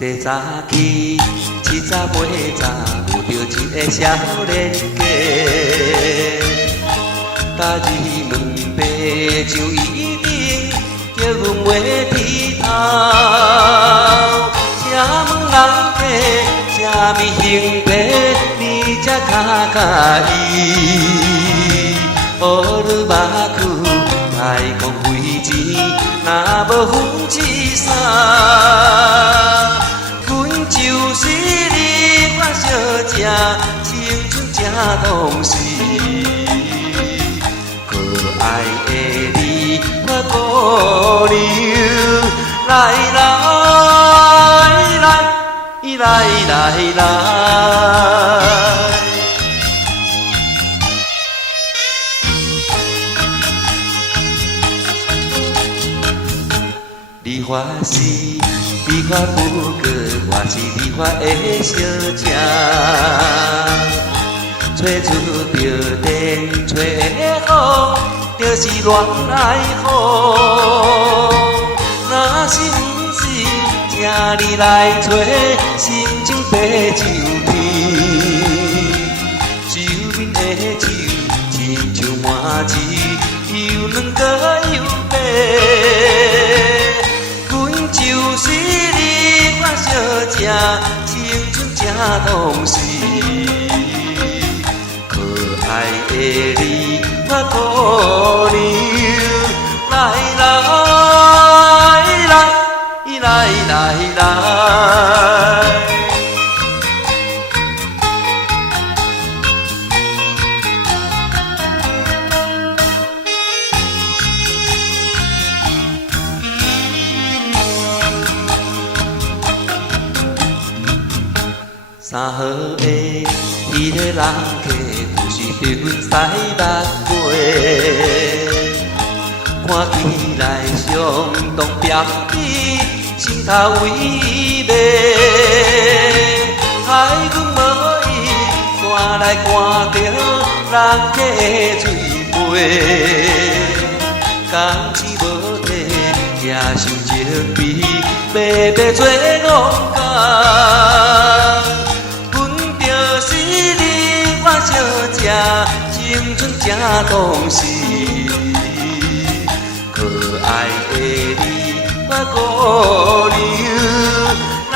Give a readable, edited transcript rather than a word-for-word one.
这早起七早八早，有着一个少年家，家己问爸就一定叫阮买剃头，请问人家啥物形体，你才较介意？乌日目睭太讲费钱，若无分七三。 就是你我小姐，青春正当时，可爱的你我姑娘，来你发是。 你看不过，我是你发的小姐，吹出着电，吹的风，就是恋爱风。若是不是，请你来找，心情白像天。酒面的酒，亲像满枝，又软搁又白。 就是你，我小姐，青春正当时，可爱的你，我姑娘，来。 三号的迄个人客，就是对阮西目过，看起来相当标致，心头微微，害阮无意赶来赶着人客的嘴杯，工钱无摕，也受情悲，白白做戆工。 小姐，青春正当时，可爱的你，我姑娘，来。